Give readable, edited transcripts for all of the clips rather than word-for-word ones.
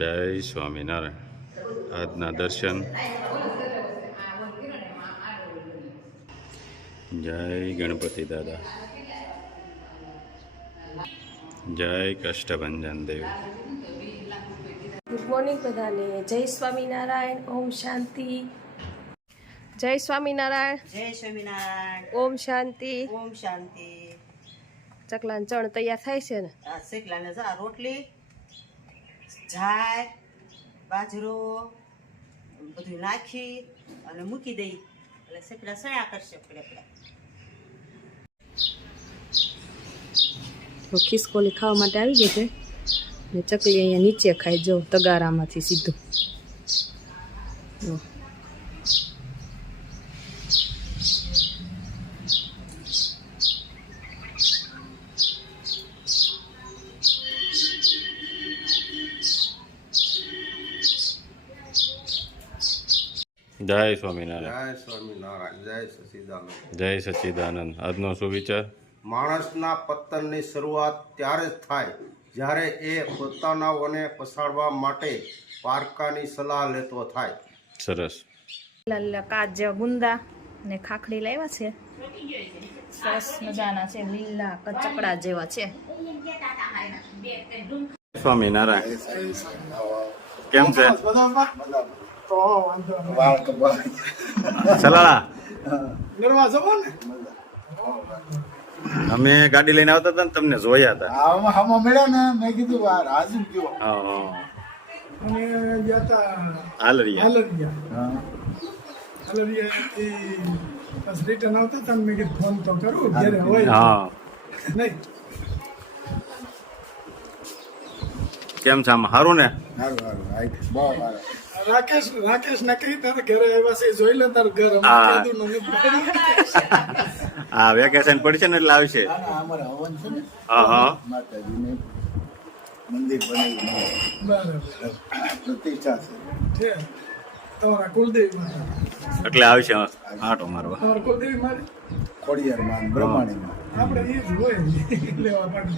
જય સ્વામિનારાયણ. આજના દર્શન. જય ગણપતિ દાદા. જય કષ્ટભંજન દેવ. ગુડ મોર્નિંગ બધાને. જય સ્વામિનારાયણ. ઓમ શાંતિ. જય સ્વામિનારાયણ. જય સ્વામિનારાયણ. ઓમ શાંતિ. ઓમ શાંતિ. ચકલાન ચણ તૈયાર થાય છે ને? આ શેકલાને જા રોટલી, ઝાર, બાજરો બધું નાખી અને મૂકી દઈ એટલે શેકલા સયા કરશે. ખિસકોલી ખાવા માટે આવી ગઈ છે ને ચકલી અહીંયા નીચે ખાઈ જાઉં તગારામાંથી સીધું. જય સ્વામિનારાયણ. જય સ્વામિનારાયણ. જય સચિદાનંદ. જય સચ્ચિદાનંદ. આજનો શું વિચાર? માણસના પતનની શરૂઆત ત્યારે જ થાય જ્યારે એ પોતાનાઓને પછાડવા માટે પારકાની સલાહ લેતો થાય. સરસ. લીલા કાચ જેવા ગુંદા ને ખાખડી લાવ્યા છે, સરસ મજાના છે, લીલા કચકડા જેવા છે. સ્વામિનારાયણ. કેમ છે સલાળા? અમે ગાડી લઈને આવતા હતા ને તમને જોયા હતા. કેમ છે આમ સારું ને? રાકેશ ને કઈ તારે ઘરે આવ્યા છે જોઈ લે તારું ઘર. હા, વેકેશન પડશે ને એટલે આવશે. મંદિર પ્રતિષ્ઠા છે તમારા કુલદેવી એટલે આવશે આટો મારવા. તમારા કુલદેવી મારી ખોડિયાર માં બ્રહ્માણી આપણે એ જ હોય લેવા માટે.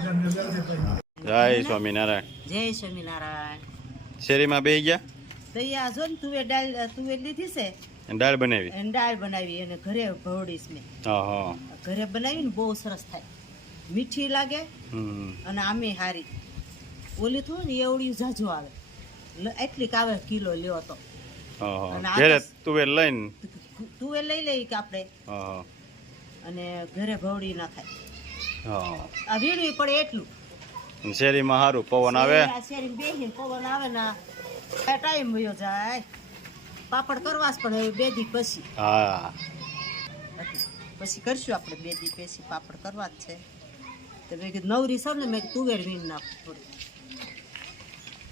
જય સ્વામિનારાયણ. જય સ્વામિનારાયણ. શેરીમાં બેસી ગયા. તૈયાર જો ને તુવેર લીધી છે, દાળ બનાવી. અને દાળ બનાવી અને ઘરે ભવડીશ મેં. ઘરે બનાવી ને બહુ સરસ થાય, મીઠી લાગે અને આમે હારી. ઓલી થોડી ને એવડી જાજુ આવે, એટલી કાવે કિલો લ્યો તો. તુવેર લઈને તુવેર લઈ લઈ કે આપણે અને ઘરે ભવડી ના ખાય. આ વીણવી પડે એટલું. શેરીમાં સારું પવન આવે. શેરી બેસી પવન આવે ને ટાઈમ વયો જાય. પાપડ કરવા જ પણ બે દી પછી. હા, પછી કરશું આપણે 2 દી પછી પાપડ કરવા જ છે. તો મેં કીધું નવરી સર ને મેં તુવેર વીણ નાખું થોડી.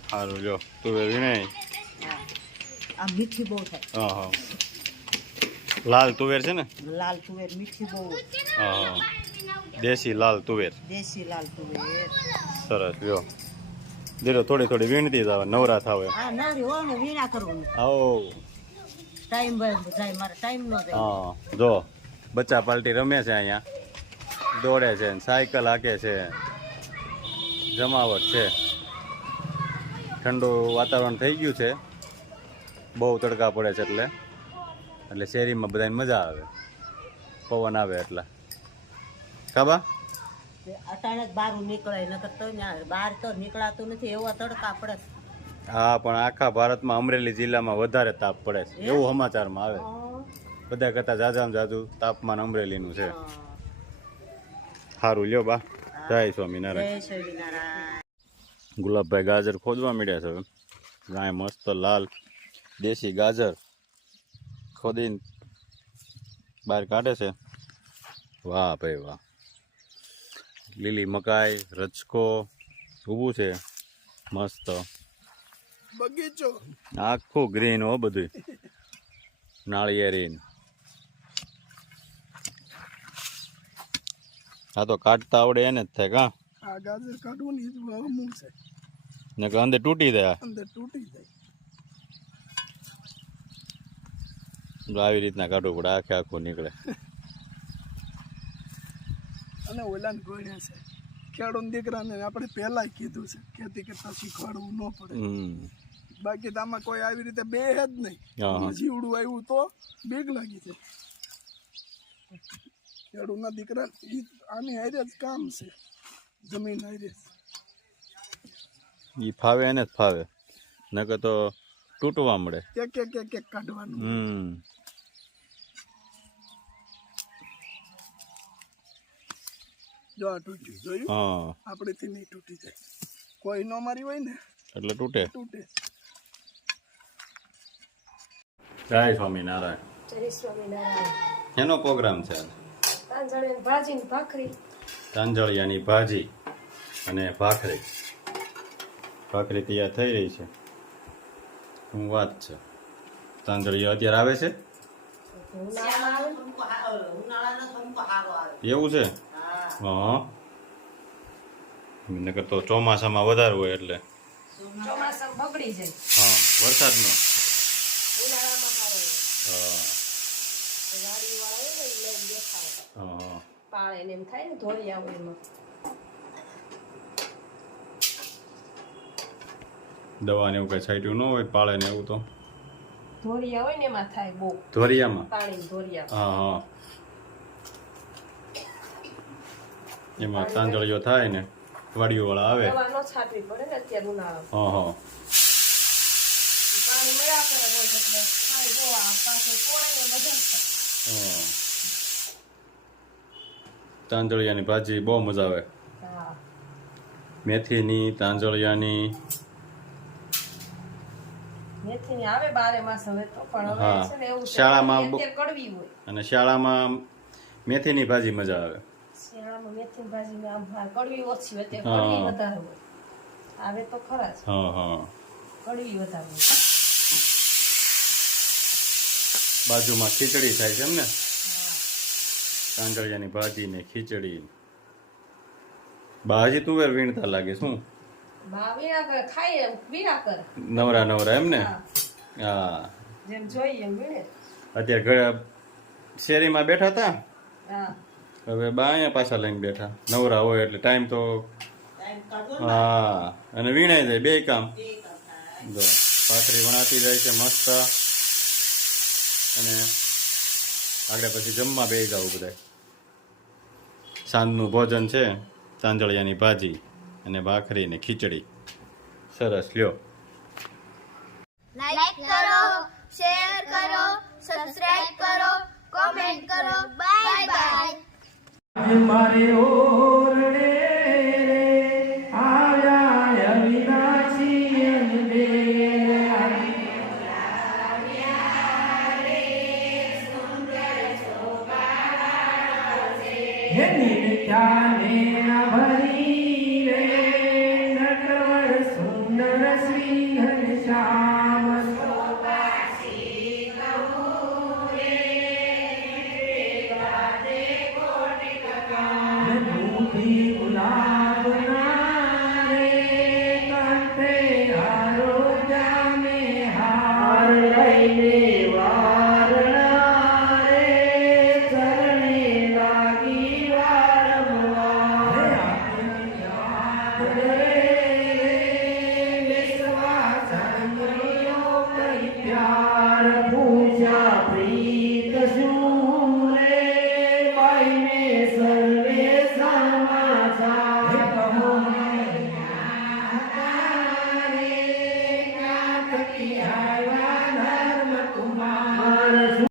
સારું લ્યો તુવેર વીણાય. આ મીઠી બહુ થાય. લાલ તુવેર છે ને? લાલ તુવેર મીઠી બહુ. દેશી લાલ તુવેર. દેશી લાલ તુવેર સરસ લ્યો. ધીરે થોડી થોડી વીણતી જાવ, નવરા થાવ. હા, નવરી હોય ને વીણા કરવું. આવો ટાઈમ જાય, મારે ટાઈમ ન જાય. હા, જો બચ્ચા પાર્ટી રમે છે અહીંયા, દોડે છે, સાયકલ હાકે છે, જમાવટ છે. ઠંડુ વાતાવરણ થઈ ગયું છે, બહુ તડકા પડે છે એટલે શેરીમાં બધાને મજા આવે, પવન આવે એટલે. કાબા અટાણે જ બહાર નીકળાય, નકર તો બહાર તો નીકળાતું નથી, એવા તડકા પડે. હા, પણ આખા ભારતમાં અમરેલી જિલ્લામાં વધારે તાપ પડે છે એવું સમાચારમાં આવે. બધા કરતા જાજામાં જાજુ તાપમાન અમરેલીનું છે. સારું લ્યો બા. જય સ્વામિનારાયણ. જય સ્વામિનારાયણ. ગુલાબભાઈ ગાજર ખોદવા મળ્યા છે હવે. ગાય મસ્ત લાલ દેશી ગાજર ખોદીને બહાર કાઢે છે. વાહ ભાઈ વાહ. લીલી મકાઈ, રચકો ઊભું છે મસ્ત. બગીચો આખું ગ્રીન હો બધું, નાળિયેરી. આ તો કાઢતા આવડે એને જ થાય. કા આ ગાજર કાઢવું ને અમુક છે ને અંદર તૂટી જાય. અંદર તૂટી જાય. આવી રીતના કાઢવું પડે, આખે આખું નીકળે. અને ઓલાને ગોળ્યા છે ખેડૂત દીકરાને આપણે પહેલા કીધું છે ખેતી કરતા શીખવાડવું ન પડે. બાકી તો આમાં કોઈ આવી રીતે બે જ નહીં. જીવડું આવ્યું તો બીક લાગી છે. ખેડૂતના દીકરા આની હારે જ કામ છે, જમીન હારે ઈ ફાવે એને જ ફાવે, નકર તો તૂટવા મળે. એક કાઢવાનું. જો આ તૂટ્યું, જોયું? આપણેથી નહીં તૂટી જાય. કોઈ ન મારી હોય ને એટલે તૂટે. જય સ્વામિનારાયણ. જય સ્વામિનારાયણ. એનો પ્રોગ્રામ છે તાંજળિયાની ભાજી ને ભાખરી. તાંજળિયાની ભાજી અને ભાખરી. ભાખરી તૈયાર થઈ રહી છે. શું વાત છે. તાંજળિયા અત્યારે આવે છે એવું છે. હા, નકર તો ચોમાસામાં વધારે હોય એટલે. ચોમાસામાં બગડી જાય. હા, વરસાદનો. ઉનાળામાં સારો હોય. હા વાડીવાળા હોય ને એ લઈને દેખાય. હા, પાળે ને એમ થાય ને ધોળિયા હોય એમાં. દવા ને એવું કઈ છાંટ્યું ન હોય પાળે ને એવું તો ધોળિયા હોય ને એમાં થાય બહુ. ધોરિયામાં? પાણી ધોળિયા. હા હા, એમાં તાંજળિયો થાય ને વાડીઓ વાળા આવે. દવા ન છાંટવી પડે ને અત્યારે ઉનાળામાં. હા હા, પાણી મળ્યા કરે રોજ એટલે થાય બહુ આ પાછું પોળે ને બધા થાય. હા. તાંજળિયાની ભાજી બહુ મજા આવે. હા, મેથીની, તાંજળિયાની. મેથીની આવે બારે માસ હવે તો, પણ હવે હા. છે ને એવું છે શાળામાં કે અત્યારે કડવી હોય. અને શાળામાં મેથીની ભાજી મજા આવે. શિયાળામાં મેથીની ભાજી આમ કડવી ઓછી હોય, અત્યારે હા. કડવી વધારે હોય. આવે તો ખરા જ, હા હા, કડવી વધારે હોય. બાજુમાં ખીચડી થાય છે એમ ને. હા, તાંજળિયાની ભાજી ને ખીચડી. ભાજી તુવેર વીણતા લાગે શું? બા વીણા કરે, ખાય એમ વીણા કરે. નવરા નવરા એમ ને. હા, હા, જેમ જોઈએ એમ વીણે. અત્યારે ઘરે શેરીમાં બેઠા હતા, હા, હવે બા અહીંયા પાછા લઈને બેઠા. નવરા હોય એટલે ટાઈમ તો. હા, અને વીણાઈ જાય બે કામ. જો ભાખરી વણાતી જાય છે મસ્ત. અને આગળ પછી જમવા બેસી જવું બધા. સાંજનું ભોજન છે તાંજળિયાની ભાજી અને ભાખરી ને ખીચડી. સરસ લ્યો. લાઈક કરો, શેર કરો, સબસ્ક્રાઇબ કરો, કોમેન્ટ કરો. Bye bye. મારે ઓરડે આવ્યા અવિનાશી અનબે. ભરી રે નટવર સુંદર શ્રી ઘનશ્યામ. ગુલાબ ના રે કંઠે હારો જામે હાર લઈને વારણા રે ચરણે લાગી વારંવાર. વિશ્વાસંગ્રયો કઈ પ્યાર પૂછા પ્રીત શું રે બાઈને સર્વે સમાચાર કહો રે જ્ઞાત કિયા